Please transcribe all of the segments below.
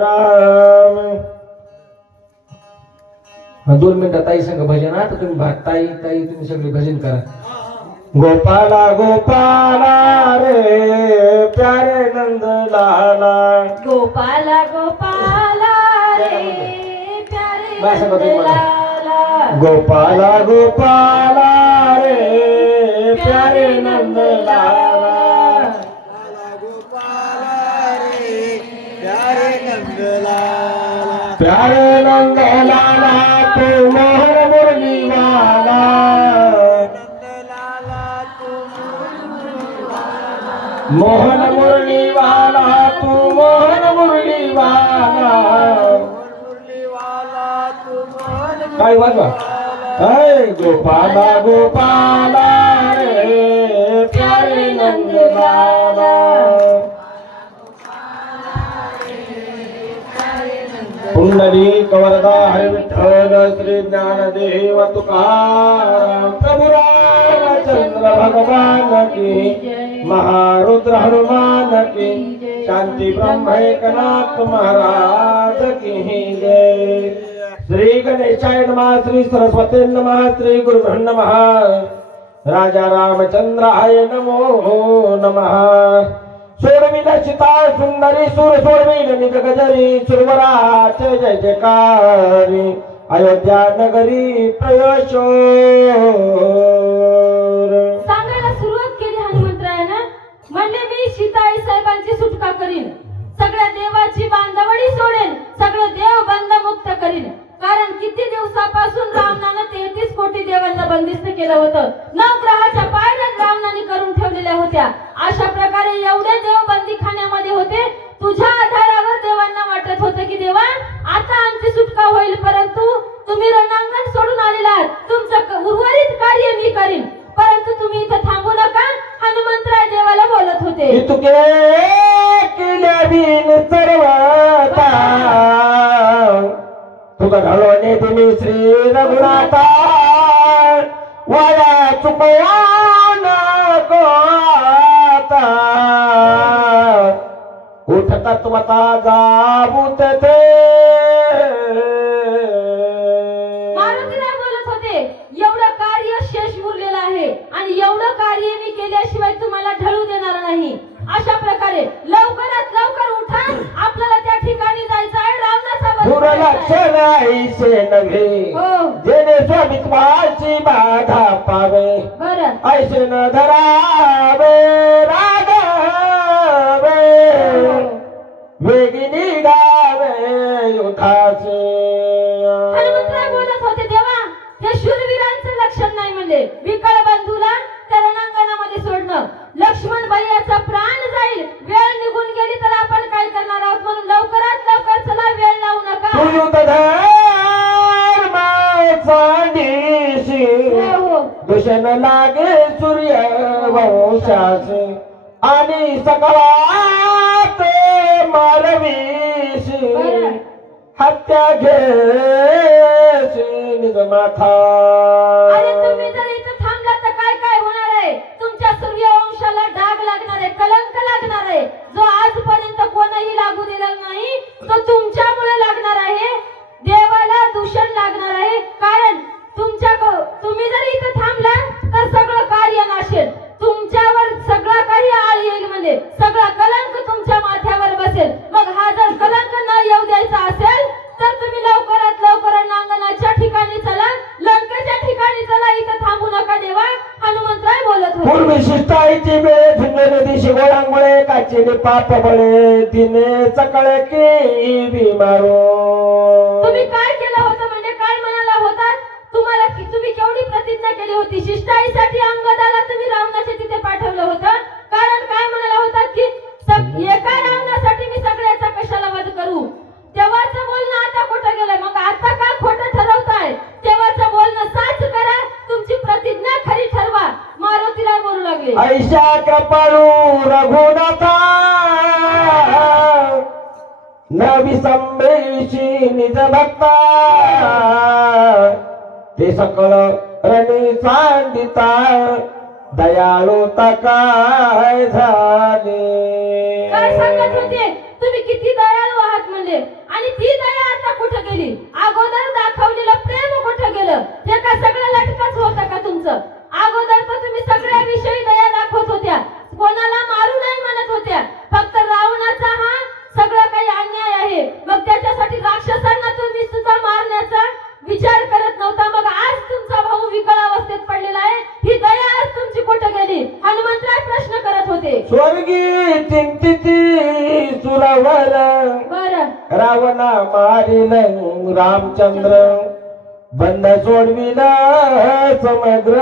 राम 2 मिनिटं ताई संग भजन. आता तुम्ही ताई ताई तुम्ही सगळे भजन करा. गोपाला गोपाला रे प्यारे नंद लाला. गोपाला गोपाला रे प्यारे नंद लाला. गोपाला गोपाला रे प्यारे नंद लाला. प्यारे नंद लाला तू मोहन मुरली वाला. मोहन मुरली वाला तू मोहन मुरली वाला. काय वाजवा. गोपाला गोपाला रे प्यारे नंद लाला. पुंडली कवरदा हरि विठ्ठल श्री ज्ञानदेव तुकाराम. प्रभु रामचंद्र भगवान की. महारुद्र हनुमान की. शांति ब्रह्म एकनाथ महाराज की जय. श्री गणेशाय नमः. श्री सरस्वती नमः. श्री गुरुभ्यो नमः. राजा रामचंद्राय नमो नमः. सोडविल सीता सुंदरी सुर सोडविल निज गजरी. सुरवराचे जय जयकारी. अयोध्या नगरी प्रवेशो. सांगायला सुरुवात केली हनुमंतरायानं. म्हणजे मी सीताई साहेबांची सुटका करीन. सगळ्या देवाची बांधवडी सोडेन. सगळं देव बंद मुक्त करीन. कारण किती दिवसापासून रावणानं 33 कोटी देवांना बंदिस्त केलं होतं. 9 ग्रहाच्या पायऱ्या रावणाने करून ठेवलेल्या होत्या. अशा प्रकारे एवढे देव बंदीखान्यामध्ये होते. तुझ्या आधारावर देवांना वाटत होतं की देवा आता आमची सुटका होईल. परंतु तुम्ही रणांगण सोडून आलेला आहात. तुमचं उर्वरित कार्य मी करीन. परंतु तुम्ही इथं थांबू नका. हनुमंतराय देवाला बोलत होते. सर्वता तुझा घालवणे तुम्ही श्री रघुनाथा. वाया चुकवा नको आता. उठता तुमता जाबू ते. मारुतीला बोलत होते एवढं कार्य शेष उरलेलं आहे आणि एवढं कार्य मी केल्याशिवाय तुम्हाला ढळू देणार नाही. अशा प्रकारे लवकरात लवकर उठा. आपल्याला त्या ठिकाणी जायचं आहे. दुर्लक्षण ऐसे नव्हे जेणे स्वामित्वाची बाधा पावे. ऐसे न धरावे रागावे. वेगिनी गावे युद्धाचे. हनुमंतराय बोलत होते देवा हे शूरवीरांचं लक्षण नाही. म्हणजे विकळ बंधूला त्या रणांगणामध्ये सोडणं. लक्ष्मण भैयाचा प्राण जाईल. वेळ निघून गेली तर आपण काय करणार आहोत. म्हणून लवकरात लवकर चला. वेळ लावू नका. दूषण लागे सूर्य वंशाचे. आणि सकळात मारवीशी. हत्या घेशी निज माथा. अरे तुम्ही जर इथं थांबला तर काय काय होणार आहे. तुमच्या सूर्यवंशाला डाग लागणार आहे. कलंक लागणार आहे. जो आजपर्यंत कोणीही लागू दिला नाही तो तुमच्यामुळे लागणार आहे. देवाला दूषण लागणार आहे. कारण तुम्ही जर इथं थांबला तर सगळं कार्य नाशेल. तुमच्यावर सगळं काही आळ येईल. म्हणजे सगळा कलंक तुमच्या माथ्यावर बसेल. मग हा जर कलंक न येऊ द्यायचा असेल तर तुम्ही लवकरात लवकर रणांगणाच्या ठिकाणी चला. लंकेच्या ठिकाणी चला. इथं थांबू नका देवा. हनुमंतराय बोलत होते. पूर्वी शिष्टाईची वेळ भिन्न दिशी गोळांमुळे काचेने पाप बळे. तिने चकळे की मारो. तुम्ही काय केलं होतं. म्हणजे काय म्हणाला होता. तुम्ही केवढी प्रतिज्ञा केली होती. शिष्टाईसाठी अंगदाला तुम्ही रावणाच्या तिथे पाठवलं होतं. कारण काय म्हणाला होता की एका रावणासाठी मी सगळ्याचा कशाला वध करू. तेव्हाचं बोलणं आता खोटं गेलं. मग आता का खोटं ठरवताय. तेव्हाचं बोलणं साच करा. तुमची प्रतिज्ञा खरी ठरवा. मारुतीला बोलू लागले. ऐशा कृपाळू रघुनाथा. न विसंबेशी निज भक्ता. ते सकळ रणी सांडिता. दयाळू काय झाला. होते तुम्ही किती दयाळू आहात म्हणले, आणि ती दया आता कुठे गेली? अगोदर दाखवलेलं प्रेम कुठे गेलं? हे का सगळं लटकच होतं का तुमचं? अगोदर तर तुम्ही सगळ्या विषयी दया दाखवत होत्या, कोणाला मारू नाही म्हणत होत्या. फक्त रावणाचा हा सगळं काही अन्याय आहे, मग त्याच्यासाठी राक्षसांना तुम्ही सुद्धा मारण्याचा विचार करत नव्हता. मग आज तुमचा भाऊ विकळ अवस्थेत पडलेला आहे, ही दया आज तुमची कुठे गेली? हनुमंतराय प्रश्न करत होते. स्वर्गी चिंतिती सुरवर बरं, रावणा मारिल रामचंद्र, बंद सोडविला समग्र,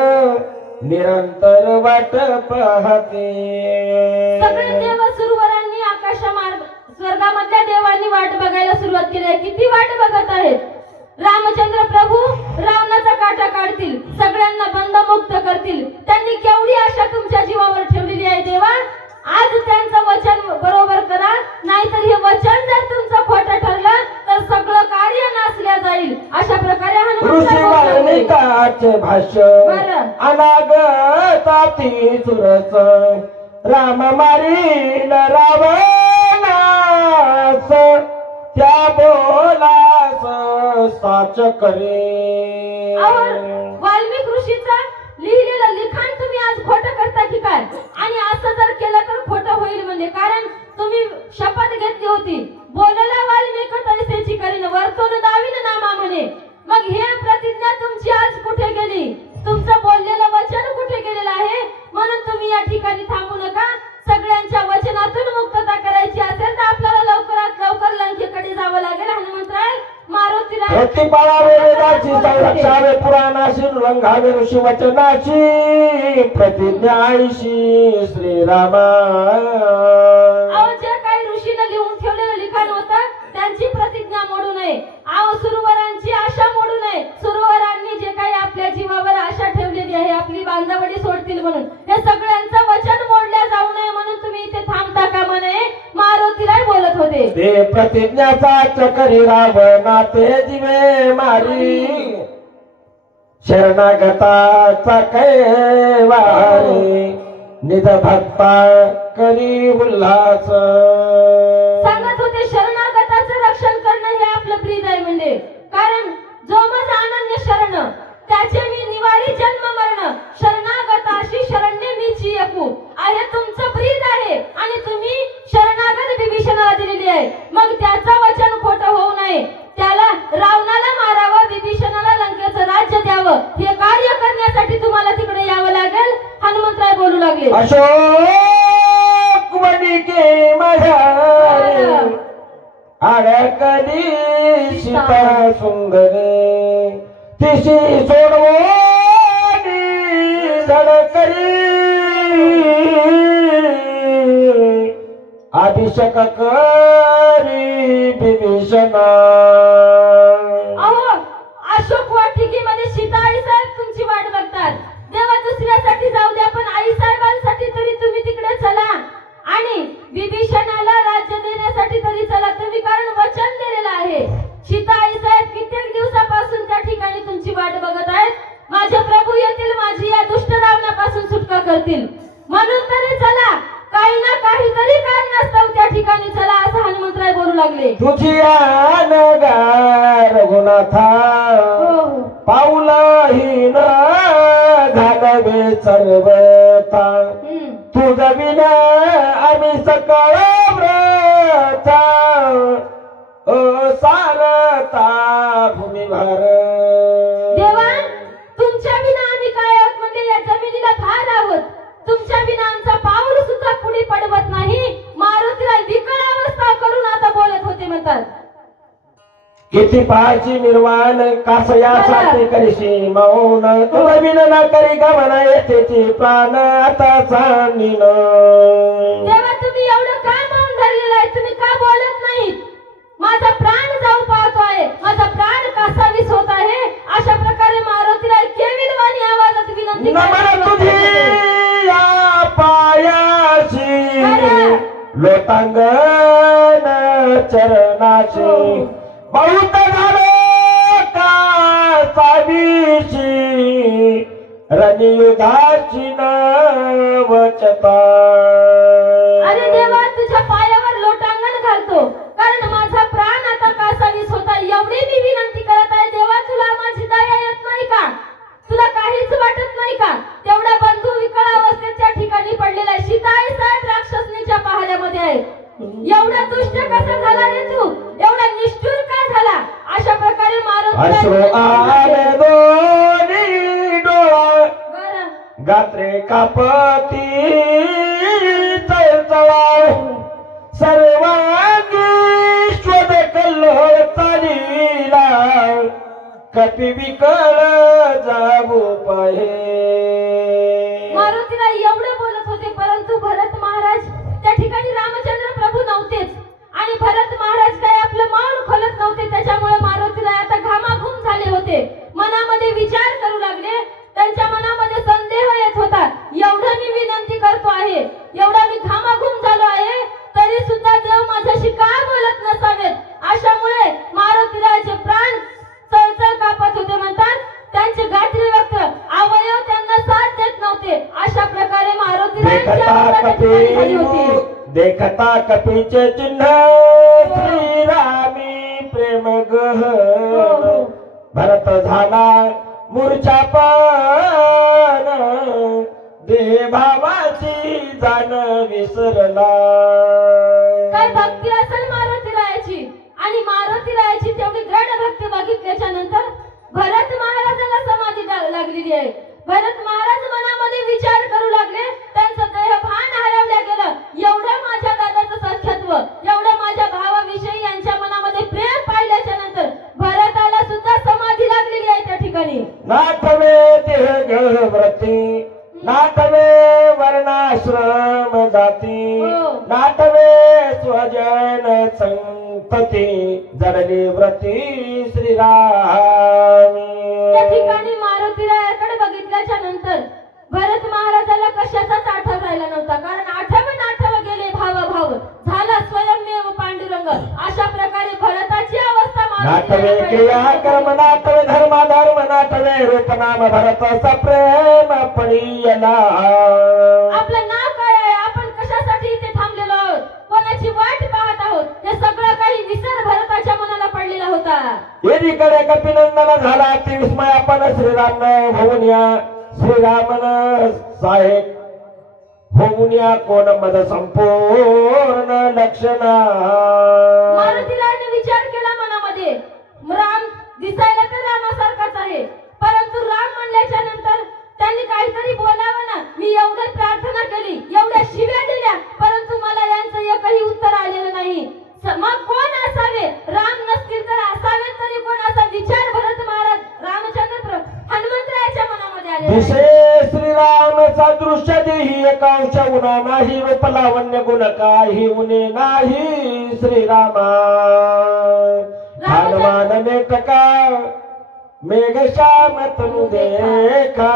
निरंतर वाट पाहते. सगळे देव सुरवरांनी आकाशामार्ग स्वर्गामधल्या देवांनी वाट बघायला सुरुवात केली आहे. किती वाट बघत आहेत? रामचंद्र प्रभू रावणाचा काटा काढतील, सगळ्यांना बंधमुक्त करतील. त्यांनी केवढी आशा तुमच्या जीवावर ठेवलेली आहे देवा. आज त्यांचं वचन बरोबर करा, नाहीतर हे वचन जर तुमचं खोटं ठरलं तर सगळं कार्य नासल्या जाईल. अशा प्रकारे ऋषी वाल्मिकाचे भाष्य. बरं. अनागताती सुरस, राम मारील रावणास, त्या बोलास साच करे. वाल्मिक ऋषीचा लिहिलेलं लिखाण तुम्ही आज खोटं करता की काय? आणि असं जर केलं तर खोटं होईल म्हणजे, कारण तुम्ही शपथ घेतली होती, बोलला वाल्मिक तैसेची करीन, वर्तून दावीन नामा म्हणे. मग हे प्रतिज्ञा तुमची आज कुठे गेली? तुमचं बोललेलं वचन कुठे गेलेलं आहे? म्हणून तुम्ही या ठिकाणी थांबू नका. सगळ्यांच्या वचनातून मुक्तता करायची असेल तर आपल्याला लवकरात लवकर लंकेकडे जावं लागेल. हनुमंतराय मारुतीला प्रतिपाळावे वेदाची, संरक्षावे पुराणाशी, रंगावे ऋषी वचनाची, प्रतिज्ञा आईशी श्रीरामा. जे काही ऋषीने लिहून ठेवलेलं लिखाण होतं त्यांची प्रतिज्ञा मोडू नये. सुरवरांची आशा मोडू नये. सुरवरांनी जे काही आपल्या जीवावर आशा ठेवलेली आहे, आपली बांधावडी सोडतील म्हणून, हे सगळ्यांचं वचन मोडल्या जाऊ नये म्हणून तुम्ही इथे थांबता कामा नये. मारुतीराय बोलत होते. ते प्रतिज्ञाचा चकरी रावणा ते जीवे मारी, शरणागताचा कैवारी, निज भक्ता करी उल्हास. सांगत होते शरणागताचं रक्षण करणं हे आपलं ब्रीद आहे म्हणजे, कारण जो मज अनन्य शरण त्याचे मी निवारी जन्म मरण, शरणागताशी शरण्य मीची एकू आहे तुमचं ब्रीद आहे. आणि तुम्ही शरणागत विभीषणाला दिलेली आहे, मग त्याचं वचन खोटं होऊ नये. त्याला रावणाला मारावं, विभीषणाला लंकेचं राज्य द्यावं, हे कार्य करण्यासाठी तुम्हाला तिकडे यावं लागेल. हनुमंतराय बोलू लागले. अशोक वडिके माझ्या अडकली सीता सुंदरी, तिशी सोडवून धडकरी, अभिषेक करी विभीषणा. अहो, अशोक वाटिकेमध्ये सीता आई साहेब तुमची वाट बघतात. देवा दुसऱ्यासाठी जाऊ द्या, पण आई साहेबांसाठी तरी तुम्ही तिकडे चला, आणि विभीषणाला राज्य देण्यासाठी तरी चला तुम्ही, कारण वचन दिलेलं आहे. सीता आई साहेब कित्येक दिवसापासून त्या ठिकाणी तुमची वाट बघत आहेत. माझे प्रभू येतील, माझी या दुष्ट रावणापासून सुटका करतील, म्हणून तरी चला. काही ना काहीतरी कारणास्तव त्या ठिकाणी चला, असं हनुमंतराय बोलू लागले. तुझी रघुनाथा पाऊलहीन घालवे सर्वथा, तुझ विना आम्ही सकळ व्रता, सारता भूमिभार. देवा, तुमच्या विना आम्ही काय आहोत म्हणजे या जमिनीला भार आहोत. तुमच्या विना आमचा पाऊल सुद्धा पुढे पडवत नाही. मारुतीला विकळ अवस्था करून आता बोलत होते म्हणतात. किती पाहायची निर्वाण कासयासाठी करीशी मौन, तुला विन न करी गमना येतेची प्राण आता सांगीन. देवा, तुम्ही एवढं का मौन धरलेलं आहे? तुम्ही का बोलत नाहीत? माझा प्राण जाऊ पाहतोय, माझा प्राण कासावीस होत आहे. अशा प्रकारे मारुतीला केविलवाणी आवाजात विनंती नमन तुझी या पायाशी, लोटांगण चरणाशी, बहुत झालं का सावीशी, रणयुधाची नवचता. अरे देवा, तुझ्या पायावर लोटांगण अश्रू आले दोन्ही डोळा बरं गात्रे कापती चळचळा सर्वांगी शोध कल्लोळ चालीला कपी विकळ जाबू पाहे. मारुतीला एवढं बोलत होते, परंतु भरत महाराज त्या ठिकाणी रामचंद्र प्रभू नव्हतेच आणि भरत महाराज काय आपलं मान खोलत नव्हते. त्याच्यामुळे मारुतीला आता घामाघूम झाले होते. मनामध्ये विचार करू लागले. त्यांच्या मनामध्ये संदेह येत होता. एवढं मी विनंती करतो आहे, एवढा मी घामाघूम झालो आहे, तरी सुद्धा देव माझ्याशी का बोलत नसावेत. अशामुळे मारुतीराचे प्राण चळचळ कापत होते. म्हणतात त्यांचे गाठी वक्त अवयव त्यांना साथ देत नव्हते. अशा प्रकारे मारुतीराची झाली होती. देखता कपीचे चिन्ह श्रीरामी प्रेम गहन भरत झाला मूर्छा पण देह भावाची जाण विसरला. काय भक्ती असेल मारुतीरायाची, आणि मारुतीरायाची तेवढी दृढ भक्ती बघितल्याच्या नंतर भरत महाराजाला समाधी लागलेली आहे. भरत महाराज मनामध्ये विचार करू लागले. त्यांचं देह भान हरवल्या गेलं. एवढं माझ्या दादाचं सख्यत्व, एवढं माझ्या भावाविषयी यांच्या मनामध्ये प्रेम पाहिल्याच्या नंतर भरताला सुद्धा समाधी लागलेली आहे त्या ठिकाणी. नाठवे देह व्रती नाठवे वर्णाश्रम जाती नाठवे स्वजन संतती जडली व्रती श्रीरामी. त्या ठिकाणी मारुतीरायाकडे बघितल्याच्या नंतर भरत महाराजाला कशाचाच आठव राहिला नव्हता. कारण आठव गेले भाव झाला स्वयंमेव पांडुरंग. अशा प्रकारे भरताची अवस्था नाठवे केया कर्म नाठवे धर्म धर्म नाठवे रूप नाम भरताचा प्रेम पडियला. आपलं नाव काय आहे, आपण कशासाठी इथे थांबलेलो आहोत, कोणाची वाट पाहत आहोत, हे सगळं काही विसर भरताच्या मनाला पडलेला होता. एकीकडे कपिनंदन झाला ती विस्मय आपण श्रीराम होऊन या श्रीरामन साहेब होऊन या कोण मद संपूर्ण लक्षणा. मारुतीरायाने विचार केला मनामध्ये, राम दिसायला तर रामासारखाच आहे, परंतु राम म्हणल्याच्या नंतर त्यांनी काहीतरी बोलावं ना. मी एवढी प्रार्थना केली, एवढ्या शिव्या दिल्या, परंतु मला यांचं एकही उत्तर आलेलं नाही. मग कोण असावे? राम नसतील तर असावे तरी कोण? असा विचार भरत महाराज रामचंद्र हनुमंतरायाच्या मनामध्ये आले. दिसे श्रीरामचा दृश्य देही एकांश उना नाही रूप लावण्य गुण काही उणे नाही श्रीरामा. हनुमान नेटका मेघश्याम तनु देखा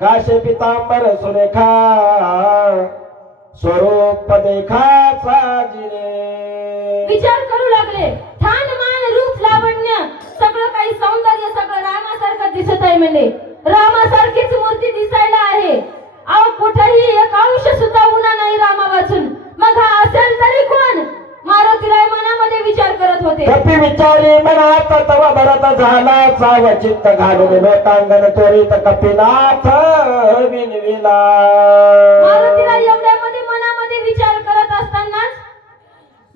काशे पितांबर सुरेखा स्वरूप देखाचा जिरे. विचार करू लागले. ठाण मान रूप लावण्य सगळं काही सौंदर्य सगळं रामासारखं दिसत आहे. म्हणजे रामासारखीच मूर्ती दिसायला आहे. अहो कुठेही एक अंश सुद्धा उन्हा नाही रामा वाचून. मग हा असेल तरी कोण? मारुतीराय मनामध्ये विचार करत होते. कपी विचारी मनात तव भरत झाला साव चित्त घालून लोटांगण त्वरित कपिनाथ विनविला. मारुतीराय एवढ्यामध्ये मनामध्ये विचार करत असतानाच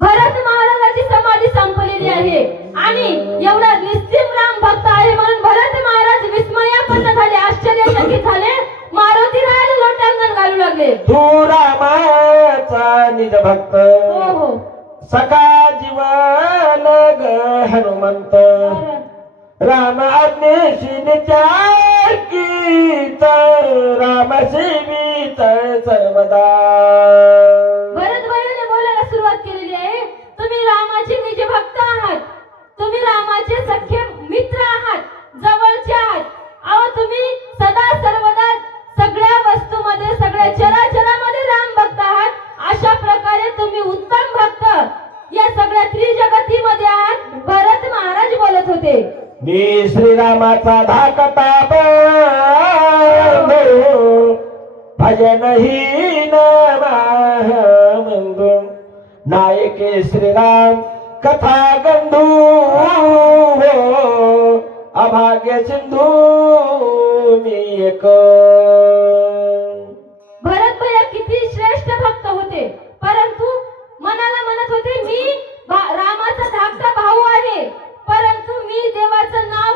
भरत महाराजाची समाधी संपलेली आहे आणि एवढा निस्सिम राम भक्त आहे म्हणून भरत महाराज विस्मयापन्न झाले, आश्चर्यचकित झाले. मारुतीरायाला लोटांगण घालू लागले. तू रामाचा निज भक्त हो सखा जीवन ग हनुमंत राम आज्ञेशी नित्याकीत राम सेवित सर्वदा. भरत भाईने बोलायला सुरुवात केलेली आहे. तुम्ही रामाचे निज भक्त आहात, तुम्ही रामाचे सख्खे मित्र आहात, जवळचे आहात. अहो तुम्ही सदा सर्वदा सगळ्या वस्तूमध्ये सगळ्या चराचरामध्ये राम भक्त आहात. अशा प्रकारे तुम्ही उत्तम भक्त या सगळ्या त्रिजगतीमध्ये आहात. भरत महाराज बोलत होते. मी श्रीरामाचा धाकटा भजनहीन मंदू नायके श्रीराम कथा गंधू अभाग्य सिंधू मी एक. भरत भैया किती श्रेष्ठ भक्त होते, परंतु मनाला म्हणत होते मी रामाचा धाकटा भाऊ आहे, परंतु मी देवाचं नाव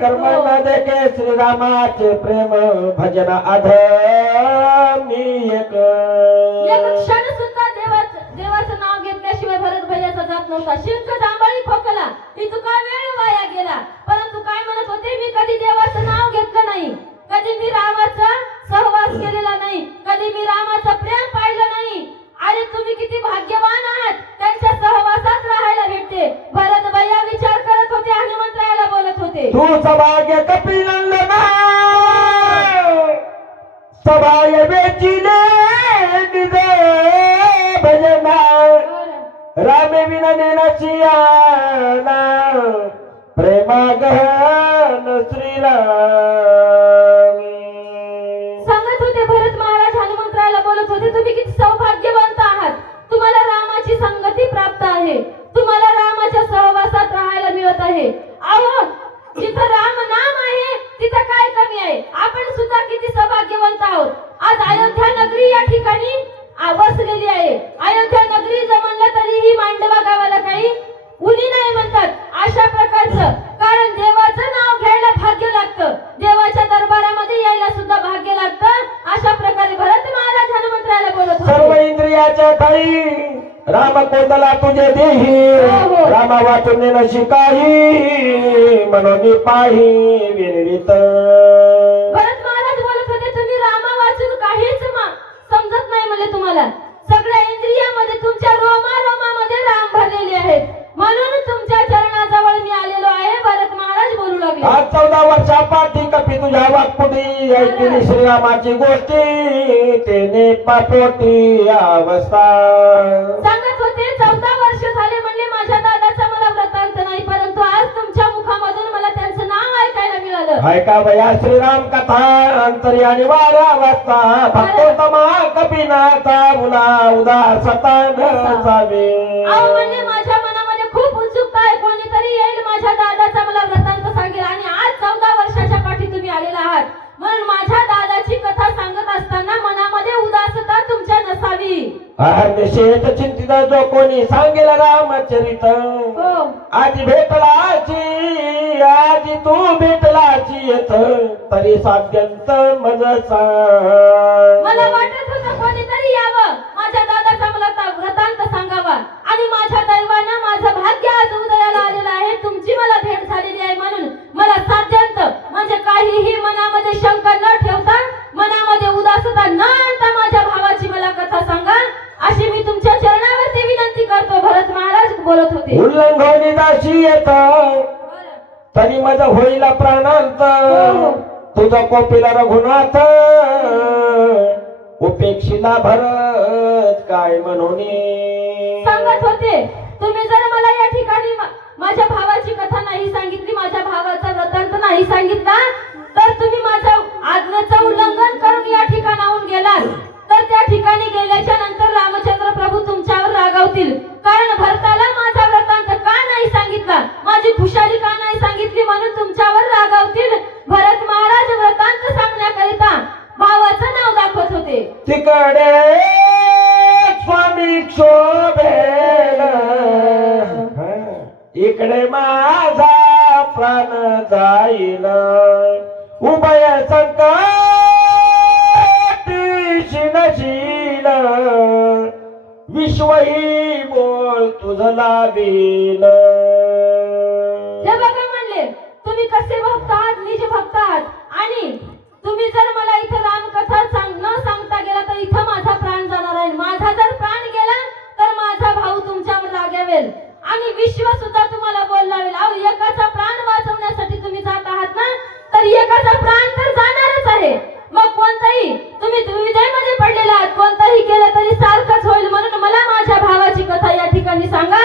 कर्म न देखे श्रीरामाचे प्रेम भजन अध मी एक क्षण सुद्धा देवाचं नाव घेतल्याशिवाय भरत भैयाचा जात नव्हता. शिंक जांभळी खोकला इतका वेळ वाया गेला, परंतु काय म्हणत होते, मी कधी देवाचं नाव घेतलं नाही, कधी मी रामाचा सहवास केलेला नाही, कधी मी रामाचं प्रेम पाहिलं नाही. अरे तुम्ही किती भाग्यवान आहात, त्यांच्या सहवासात राहायला भेटते. भरत भैया विचार करत होते, हनुमंतरायाला बोलत होते, तू सभाग्य कपिनंदना सभाय बेचिले निज भजना रामे विना नेनाचियाना प्रेमा गहन श्रीराम. सांगत होते भरत महाराज हनुमंतरायाला बोलत होते, तुम्ही किती सौभाग्यवंत आहात, तुम्हाला रामाची संगती प्राप्त आहे, तुम्हाला रामाच्या सहवासात राहायला मिळत आहे. अहो जिथं राम नाम आहे तिथं काय कमी आहे, आपण सुद्धा किती सौभाग्यवंत आहोत. आज अयोध्या नगरी या ठिकाणी बसलेली आहे. अयोध्या नगरी जर म्हणलं तरीही मांडवा गावाला काही उनी नाही म्हणतात. अशा प्रकारचं, कारण देवाचं नाव घ्यायला भाग्य लागतं, देवाच्या दरबारामध्ये यायला सुद्धा भाग्य लागतं. अशा प्रकारे भरत महाराज हनुमंतरायाला बोलत होते, सर्व इंद्रियाच्या ठाई राम कोंदला तुझे देही रामा वाचून न शिकाही म्हणून पाही विनित. भरत महाराज बोलत होते, तुम्ही रामा वाचून काहीच समजत नाही म्हणजे तुम्हाला. सगळ्या इंद्रियामध्ये तुमच्या रोमामध्ये राम भरलेले आहेत, म्हणून तुमच्या चरणाजवळ मी आलेलो आहे. भरत महाराज बोलू लागले, आज 14 वर्षापाठी कपी तुझ्या वाकपुटी ऐकली श्रीरामाची गोष्टी तेने पापोटी अवस्था. सांगत होते 14 वर्ष झाले म्हणले माझ्या दादाचा मला वृत्तांत नाही, परंतु आज तुमच्या मुखामधून मला त्यांचं नाव ऐकायला मिळालं. ऐका बया श्रीराम कथा अंतर्यानी वारावस्था भक्तोत्तमा कपिनाथा मुला उदासता नसावे. अहो म्हणजे माझ्या मनामध्ये खूप उत्सुकता आहे, कोणीतरी येईल माझ्या दादाचा मला वृत्तांत सांगेल. आणि आज 14 वर्षाच्या पाठी तुम्ही आलेला आहात, म्हणून माझ्या दादाची कथा सांगत असताना मनामध्ये उदासता तुमच्या नसावी. निषेध चिंतित जो कोणी सांगेल रामचरित आजी भेटलाची आजी तू भेटलाची येत तरी साध्यंत मज मला वाटत होतं कोणीतरी यावं, माझ्या दादाचा मला वृत्तांत सांगावा. आणि माझ्या दैवानं माझं भाग्य आज उदयाला आलेलं आहे, तुमची मला भेट झालेली आहे. म्हणून मला साध्यंत म्हणजे काहीही मनामध्ये शंका न ठेवता, मनामध्ये उदासता न आणता माझ्या भावाची मला कथा सांगा, अशी मी तुमच्या चरणावरती विनंती करतो. भरत महाराज बोलत होते, उल्लंघवणी दाशी येत तरी माझा होईल प्राणांत तुझा कोपिला रघुनाथ उपेक्षिला भरत काय म्हणून. सांगत होते, तुम्ही जर मला या ठिकाणी माझ्या भावाची कथा नाही सांगितली, माझ्या भावाचा वृत्तांत नाही सांगितला, तर तुम्ही माझ्या आज्ञेचं उल्लंघन करून या ठिकाणाहून गेलात, तर त्या ठिकाणी गेल्याच्या नंतर रामचंद्र प्रभू तुमच्यावर रागावतील. कारण भरताला माझा वृत्तांत का नाही सांगितला, माझी खुशाली का नाही सांगितली, म्हणून तुमच्यावर रागावतील. भरत महाराज वृत्तांत सांगण्याकरिता भावाचं नाव दाखवत होते. तिकडे स्वामी क्षोभेल इकडे माझा प्राण जाईल उभय संकटी शिनशील विश्वही बोल तुझ लावील. हे बघा म्हणले, तुम्ही कसे भक्त आहात, निज भक्त आहात. आणि तुम्ही जर मला इथं रामकथा न सांगता गेला तर इथं माझा प्राण जाणार आहे. माझा जर प्राण गेला तर माझा भाऊ तुमच्यावर रागावेल आणि विश्व सुद्धा तुम्हाला बोलावेल. अहो एकाचा प्राण वाचवण्यासाठी तुम्ही जात आहात ना, तर एकाचा प्राण तर जाणारच आहे. मग कोणताही तुम्ही दुविधेमध्ये पडलेला आहात, कोणताही केलं तरी सारखंच होईल. म्हणून मला माझ्या भावाची कथा या ठिकाणी सांगा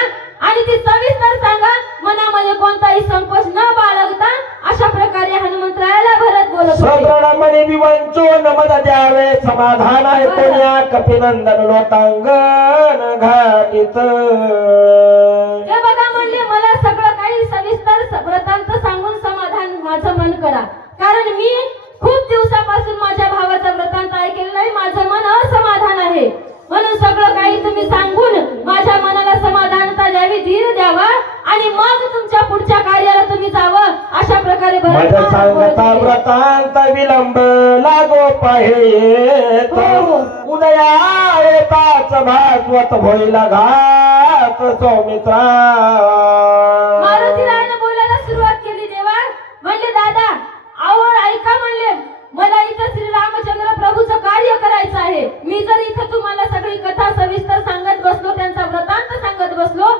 आणि ती सविस्तर सांगा, मनामध्ये कोणताही संकोच न बाळगता. अशा प्रकारे हनुमंतरायाला भरत बोलत होते. सगळ्यामध्ये विवंचो नमद द्यावे समाधान आहे पुण्या कपिनंदन लोटांगण घाटीत. हे बघा म्हणले, मला सगळं काही सविस्तर वृत्तांत सांगून समाधान माझं मन करा. कारण मी खूप दिवसापासून माझ्या भावाचा वृत्तांत ऐकलेला नाही, माझं मन असमाधान आहे. म्हणून सगळं काही तुम्ही सांगून माझ्या मनाला समाधानता द्यावी, धीर द्यावा आणि मग तुमच्या पुढच्या कार्याला तुम्ही जावं. अशा प्रकारे माझ्या हा, सांगता बोलत होते. व्रतांत विलंब लागो पाहेत हो. उदया येताच भास्वत होईला घात सौमित्रा. मारुतीरायानं बोलायला सुरुवात केली. देवा म्हणले दादा अहो ऐका म्हणले, मला इथं श्री रामचंद्र प्रभूचं कार्य करायचं आहे. मी जर इथं तुम्हाला सगळी कथा सविस्तर सांगत बसलो, त्यांचा वृत्तांत सांगत बसलो,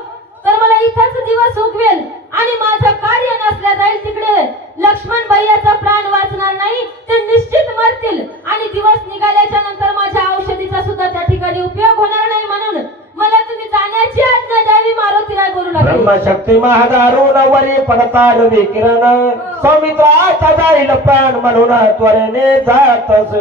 तर मला इथंच दिवस उगवेल आणि माझं कार्य नसल्या जाईल. तिकडे लक्ष्मण भैयाचा प्राण वाचणार नाही, ते निश्चित मरतील आणि दिवस निघाल्याच्या नंतर माझ्या औषधीचा सुद्धा त्या ठिकाणी उपयोग होणार नाही. म्हणून मला तुम्ही जाण्याची आज्ञा द्यावी. मारुतीराय बोलू लागले. ब्रह्मशक्ती महादारुण वरी पडतार विकिरण सौमित्राचा जाईल प्राण म्हणून त्वरेने जातस.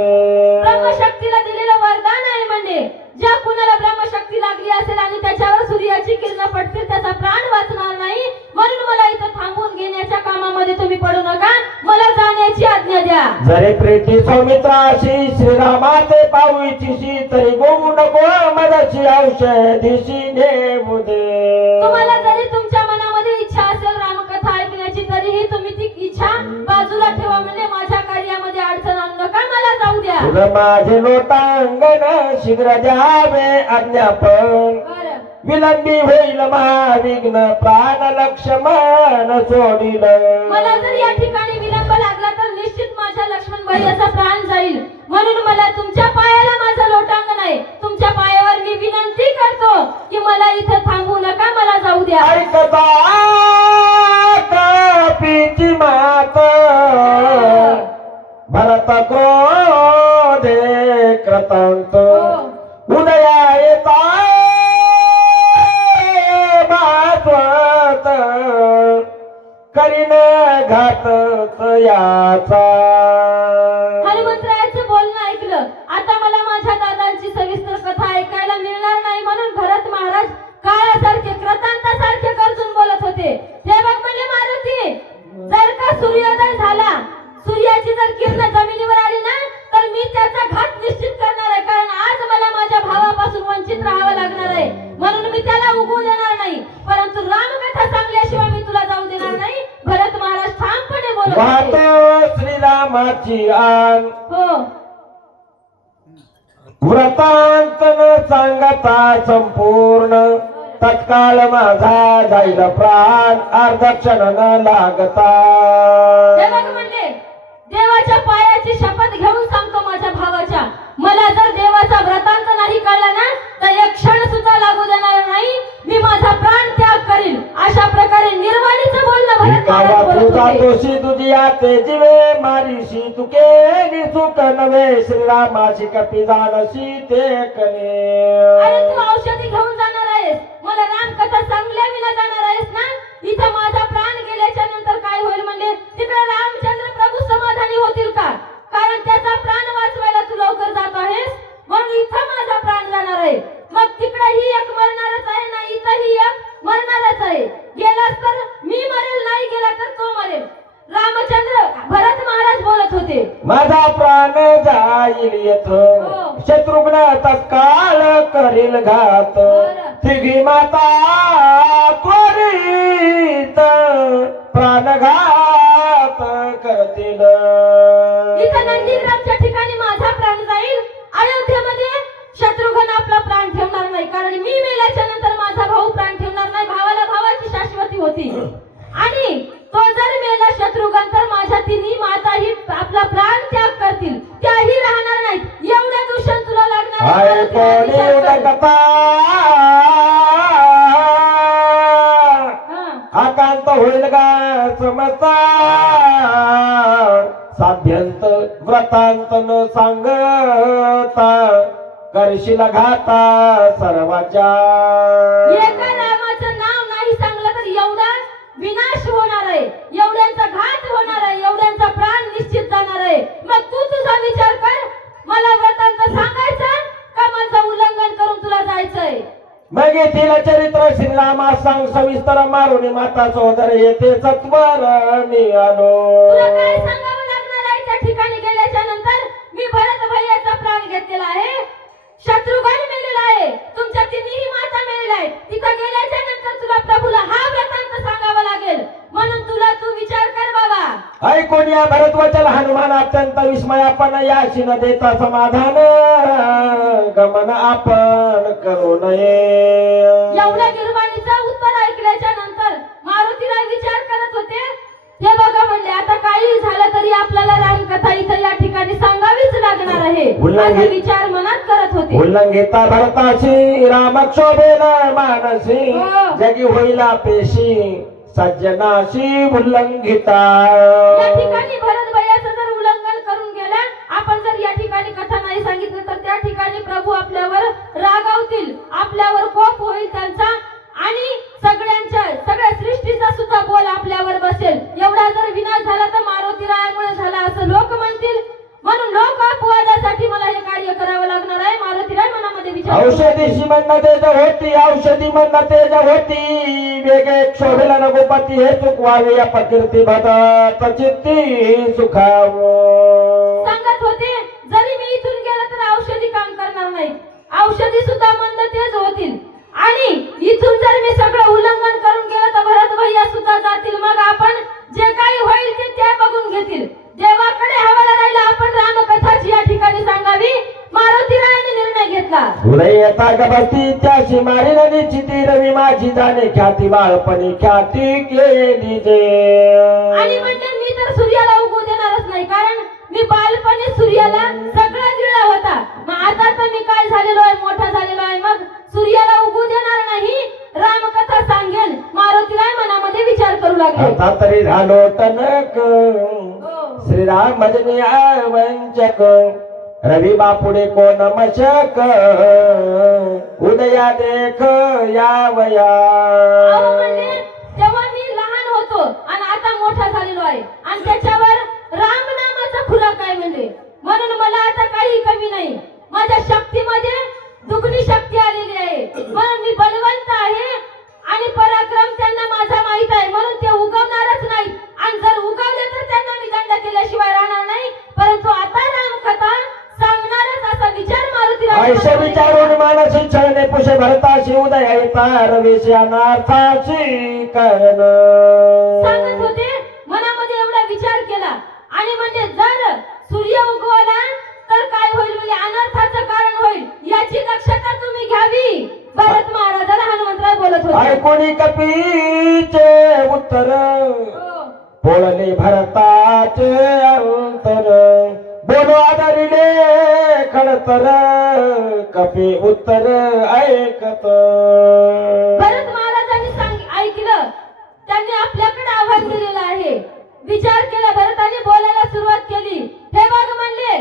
ब्रह्मशक्तीला दिलेलं वरदान आहे. म्हणजे ज्या कुणाला ब्रह्मशक्ती लागली असेल आणि त्याच्यावर सूर्याची किरण पडतील, त्याचा प्राण वाचणार नाही. म्हणून मला इथं थांबून घेण्याच्या कामामध्ये तुम्ही पडू नका, मला जाण्याची आज्ञा द्या. जरी प्रीती सौमित्राशी श्रीरामाचे पाहू इच्छिशी तरी गोवू नको मदशी औषधीशी नेमू दे. तुम्हाला जरी तुमच्या मनामध्ये इच्छा असेल रामकथा ऐकण्याची, तरीही तुम्ही ती इच्छा बाजूला ठेवा. म्हणजे माझ्या कार्यामध्ये अडचण आणू नका, मला जाऊ द्या. तुझं माझे लोटांगण शीघ्र द्यावे आज्ञापन बरं. विलंबी होईल महाविघ्न प्राण लक्ष्मण सोडिल. मला जर या ठिकाणी विलंब लागला तर निश्चित माझ्या लक्ष्मण भैयाचा प्राण जाईल. म्हणून मला तुमच्या पायाला माझं लोटांगण आहे. तुमच्या पायावर मी विनंती करतो की मला इथं थांबवू नका, मला जाऊ द्या. ऐकता कपीची मात भरत क्रोधे कृतांत उदया येता भास्वत करीन घात याचा. हनुमंतरायाचं बोलणं ऐकलं. आता मला माझ्या दादांची सविस्तर कथा ऐकायला मिळणार नाही. म्हणून भरत महाराज काळासारखे कृतांतासारखे गरजून बोलत होते. हे बघ म्हणजे मारुती, जर का सूर्योदय झाला, सूर्याची जर किरण जमिनीवर आली ना, तर मी त्याचा घात निश्चित करणार आहे. कारण आज मला माझ्या भावापासून वंचित राहावं लागणार आहे. म्हणून मी त्याला उगवू देणार नाही. परंतु रामकथा सांगल्याशिवाय मी तुला जाऊ देणार नाही. भरत महाराज ठामपणे बोलत होते. वाहतो श्रीरामाची आण हो. व्रतांत न सांगता संपूर्ण तत्काळ माझा जाईल प्राण अर्ध क्षण न लागता. हे बघ म्हणले, देवाच्या पायाची शपथ घेऊन सांगतो माझ्या भावाच्या, मला जर देवाचा व्रतांत नाही कळला ना, तर एक क्षण सुद्धा लागू देणार नाही. मी माझा प्राण त्याग करील. अशा प्रकारे निर्वाणीचं बोलणं भरत महाराज बोलत होते. तुझी तुझी आते जीवे मारीशी तू केली चूक नव्हे श्रीरामाची कपी जानशी ते अरे तू कने. औषधी घेऊन जाणार आहेस, मला रामकथा सांगल्या विना जाणार आहेस ना. इथं माझा प्राण गेल्याच्या नंतर काय होईल म्हणजे तिकडे रामचंद्र प्रभू समाधानी होतील का? कारण त्याचा प्राण वाचवायला तू लवकर जात आहेस, म्हणून इथं माझा प्राण जाणार आहे. मग तिकडेही एक मरणारच आहे ना, इथंही एक मरणारच आहे. गेलास तर मी मरेल, नाही गेला तर तो मरेल. रामचंद्र भरत महाराज बोलत होते. माझा प्राण जाईल येथ शत्रुघ्न तत्काळ करील घात तिघी माता त्वरित प्राणघात करतील. इथं नंदीग्रामच्या ठिकाणी माझा प्राण जाईल. अयोध्येमध्ये शत्रुघ्न आपला प्राण ठेवणार नाही. कारण मी मेल्याच्या नंतर माझा भाऊ प्राण ठेवणार नाही. भावाला भावाची शाश्वती होती. आणि तो जर मेला शत्रुघ्न, तर माझ्या तिन्ही माताही आपला प्राण त्याग करतील. त्याही राहणार नाहीत. एवढ्या दूषण तुला लागणार आहे. आकांत होईल का समता साध्यंत व्रतांत न सांगता करशील घाता सर्वाच्या. एका रामाचं नाव नाही सांगलं तर एवढा विनाश होणार आहे, एवढ्यांचा घात होणार आहे, एवढ्यांचा प्राण निश्चित जाणार आहे. मग तू तुझा विचार कर, मला व्रतांत सांगायचं का माझं उल्लंघन करून तुला जायचंय? मग येथील चरित्र श्रीरामा सांग सविस्तर मारुनी माता सोदर येथे सत्वर मी आलो. तुला काय सांगावं लागणार आहे? त्या ठिकाणी गेल्याच्या नंतर मी भरत भैयाचा प्राण घेतलेला आहे, शत्रुघ्न मेलेला आहे, तुमच्या तिन्ही माता मेलेल्या आहेत. तिथं गेल्याच्या नंतर तुला प्रभूला हा वृत्तांत सांगावा लागेल. म्हणून तुला तू विचार कर बाबा. ऐकू वचन हनुमान अत्यंत विस्मय आपण याशी न देता समाधान गमन आपण करू नये. एवढ्या गिरवाणीचं उत्तर ऐकल्याच्या नंतर मारुतीराय विचार करत होते. हे बघा म्हणले आता काही झालं तरी आपल्याला रामकथा इथं या ठिकाणी सांगावीच लागणार आहे असा विचार मनात करत होते. उल्लंघिता भरताशी राम क्षोभेन मानसी हो. जगी होईला पेशी सज्जनाशी उल्लंघिता. या ठिकाणी भरत भैयाचं जर उल्लंघन करून गेला आपण जर या ठिकाणी कथा नाही सांगितलं तर त्या ठिकाणी प्रभू आपल्यावर रागावतील, आपल्यावर कोप होईल त्यांचा आणि सगळ्या सृष्टीचा सुद्धा बोल आपल्यावर बसेल. एवढा जर विनाश झाला तर मारुतीरायामुळे झाला असं लोक म्हणतील. म्हणून लोक अपवादासाठी मला हे कार्य करावं लागणार आहे. मारुतीराय मनामध्ये विचार औषधीशी म्हणणं तेज होती औषधी म्हणणं तेज होती वेगे क्षोभेला नगोपती हे चुकवावे या प्रकृती भदत चित्ती सुखाव. सांगत होते जरी मी इथून गेलं तर औषधी काम करणार नाही, औषधी सुद्धा मंद तेज होतील आणि इथून जर मी सगळं उल्लंघन करून गेलं तर भरत भैया सुद्धा जातील. मग आपण जे काही होईल ते त्या बघून घेतील. देवाकडे हवाला राहिला आपण रामकथाची या ठिकाणी सांगावी. मारुतीरायाने निर्णय घेतला. उदय येता गभती त्याशी मारी नदी चिती रवी माझी जाणे ख्याती बाळपणी ख्याती केली जे. आणि म्हणले मी तर सूर्याला उगू देणारच नाही कारण मी बालपणी सूर्याला सगळं गिळला होता. मग आता तर मी काय झालेलो आहे, मोठा झालेलो आहे, मग सूर्याला उगू देणार नाही, रामकथा सांगेल. मारुतीराय मनामध्ये विचार करू लागले. आता तरी झालो टनक श्रीराम भजनी वंचक रवी बापुडे कोण मशक उदया देख यावया. अहो म्हणले तेव्हा मी लहान होतो आणि आता मोठा झालेलो आहे आणि त्याच्यावर राम नामाचा खुराक आहे म्हणजे म्हणून मला आता काही कमी नाही. माझ्या शक्तीमध्ये दुगणी शक्ती आलेली आहे म्हणून मी बलवंत आहे आणि पराक्रम त्यांना माझा माहित आहे म्हणून ते उगवणारच नाही आणि जर उगवले तर त्यांना मी दंड केल्याशिवाय राहणार नाही. परंतु आता रामकथा सांगणारच असा विचार आयुष्य विचारून मानसी छळणे पुषे भरताशी उदय येता रवीशी अनार्थाची कारण. सांगत होते मनामध्ये एवढा विचार केला आणि म्हणजे जर सूर्य उगवला तर काय होईल म्हणजे अनर्थाचं कारण होईल याची दक्षता तुम्ही घ्यावी. भरत महाराजाला हनुमंतराय बोलत होते. ऐकोणी कपीचे उत्तर बोलले भरताचे अंतर बोलो आदरिले खडतर कपी उत्तर ऐकत. भरत महाराजांनी ऐकलं, त्यांनी आपल्याकडे आव्हान दिलेलं आहे. विचार केला, भरताने बोलायला सुरुवात केली. हे बघ म्हणले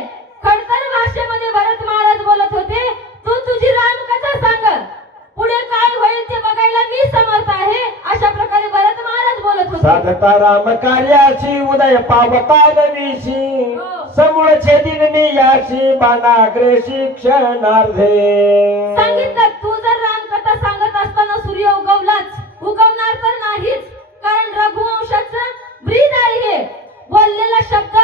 खडतर भाषेमध्ये भरत महाराज बोलत होते, तू तुझी रामकथा सांग, पुढे काय होईल ते बघायला मी समर्थ आहे. अशा प्रकारे भरत महाराज बोलत होते. साधता राम कार्याची उदय पावता नवीशी समूळ छेदिन याशी बाणाग्रे शिक्षणार्धे. सांगितलं तू जर रामकथा सांगत असताना सूर्य उगवणार तर नाहीच कारण रघुवंशाचं ब्रीद आहे हे. बोललेला शब्द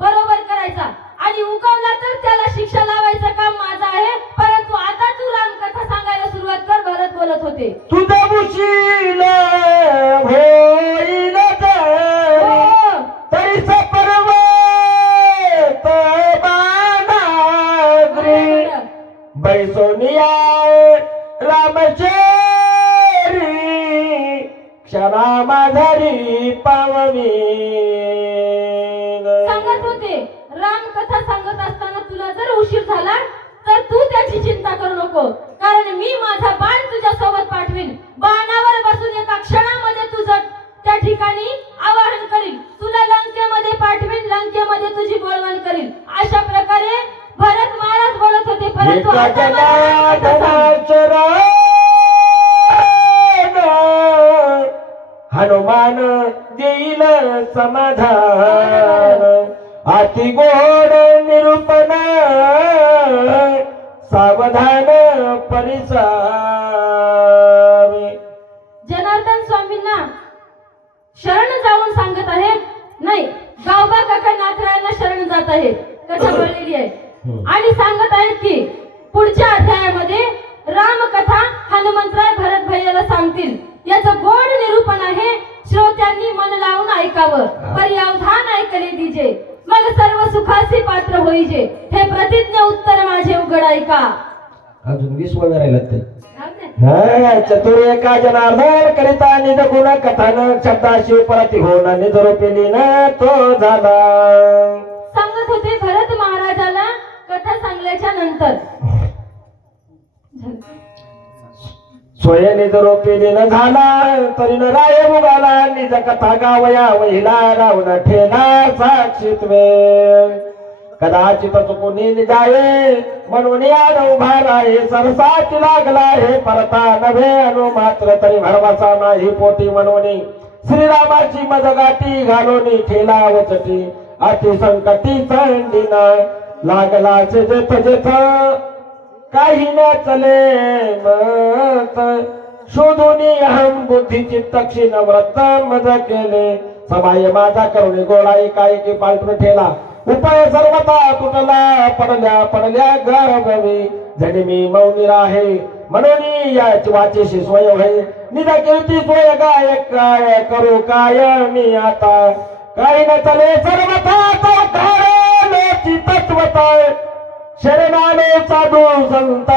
बरोबर करायचा आणि उगवला तर त्याला शिक्षा लावायचं काम माझं आहे. परंतु आता तू रामकथा सांगायला सुरुवात कर. भरत बोलत होते. तुझा मुशील होईल तरी सपर्वत बाणाग्री बैसोनिया रामचेरी क्षणा माधरी पावनी. सांगत होते रामकथा सांगत असताना तुला जर उशीर झाला तर तू त्याची चिंता करू नको कारण मी माझा बाण तुझ्या सोबत पाठवीन. बाणावर बसून एका क्षणामध्ये तुझं त्या ठिकाणी आवाहन करील, तुला लंकेमध्ये पाठवीन, लंकेमध्ये तुझी बोलवण करील. अशा प्रकारे भरत महाराज बोलत होते. परंतु हनुमान देईल समाधान अति गोड निरूपण सावधान परिसावे. जनार्दन स्वामींना शरण जाऊन सांगत आहे, नाही गावबा काका नाथरायांना शरण जात आहे. कथा बोललेली आहे आणि सांगत आहेत की पुढच्या अध्यायामध्ये रामकथा हनुमंतराय भरत भैयाला सांगतील. याचं गोड निरूपण आहे, श्रोत्यांनी मन लावून ऐकावं, पर्यावधान ऐकले दिजे. मग सर्व सुखाचे पात्र होईजे. हे प्रतिज्ञा उत्तर माझे उघड ऐका. अजून 20 वगैरे राहिलात ते. राहू दे. चतुर एका जनार्दन करिता निज गुण कथन शब्दाशी परती होण निज रूपेली न तो झाला. सांगत होते भरत महाराजाला कथा सांगल्याच्या नंतर. स्वयं निज रूपेली न झाला तरी न राय मुगाला निज कथा गावया वहिला रावण ठेला साक्षीत वेळ. कदाचित चुकुनी निजाये म्हणून याड उभा राहे सरसाची लागला हे परता नव्हे अनु मात्र तरी भरवसा नाही पोटी म्हणून श्रीरामाची मजगाटी घालून ठेला वचटी अति संकटी थंडीना लागला जेथ जेथ काही न चले मत शोधून अहम बुद्धी चित्त क्षीण व्रत मज केले समाय माझा करुणी गोळा एकाएकी पालटून ठेला उपाय सर्वता तुटला पडल्या पडल्या गवी जणी मी मौनी राहे म्हणून याची वाचेशी सोय होय निजा कीर्ती सोय गायक काय करू काय मी आता काही न चले सर्वथा तत्वता शरणाने साधू संत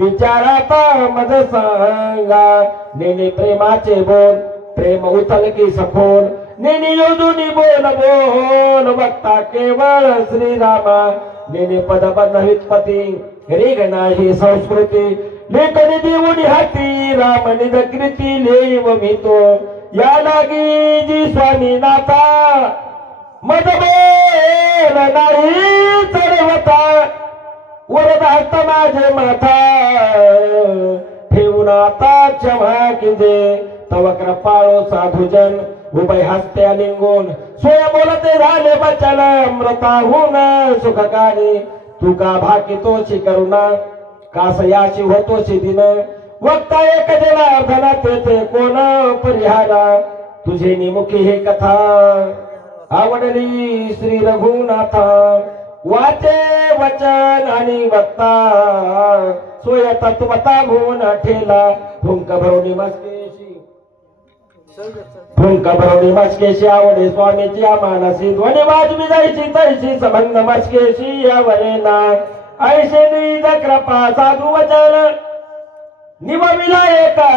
विचारात मज सांगा नेने प्रेमाचे बोल प्रेम उचल की सखोल नेने योजुनी बोल बोल वक्ता केवळ श्रीरामा नेने पद बंधवितपती रेग नाही संस्कृती लेखनी देऊनी हाती राम निज कृती लेव मितो या लागी जी स्वामी नाथा मज बोल नाही सर्वता वरद हस्त माझे माथा ठेवून आता क्षमा किजे तव कृपाळो साधुजन उभय हस्ते लिंगून सोय बोलते झाले बचन अमृताहून सुखकारी तू का भाकितोशी करुणा कासयाशी होतोशी दिन वक्ता एक जनार्दन तेथे कोण परिहारा तुझे निमुखी हे कथा आवडली श्री रघुनाथा वाचे वचन आणि वक्ता सोय तत्वता गुण ठेला ठुंक भरवणी मस्केशी ठुंक भरवणी मस्केशी आवडे स्वामीची मानसी ध्वनी वाजवी जायची तैशी संबंध मस्केशी आवरेना ऐशे निज कृपा साधू वचन निवविला एका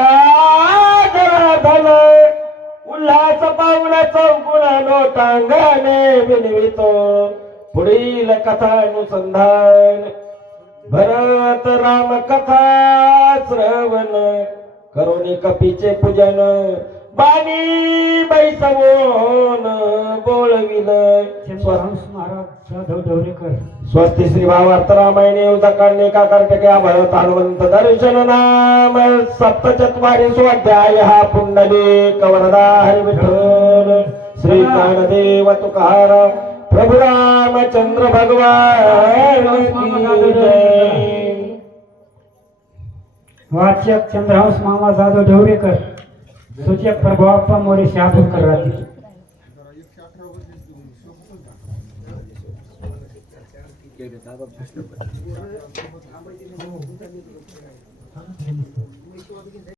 जनार्दन उल्हास पाहुण चौगुण लोटांगणे विनवितो पुढील कथानुसंधान भरत राम कथा श्रवण करुणी कपीचे पूजन बाणी बैसवून बोलविल स्वस्ति श्री भावार्थ रामायणे उदकांडे का कर्टक्या भरत हनुमंत दर्शन नाम सप्तचत्वारी स्वाध्याय हा पुंडली कवरदा हरि विठ्ठल श्री ज्ञानदेव तुकाराम प्रभु रामचंद्र भगवान की जय। वाचक चंद्रहंस मामा जाधव ढवरेकर सूचक प्रभावप्पा मोरे शहापूरकर राहतील.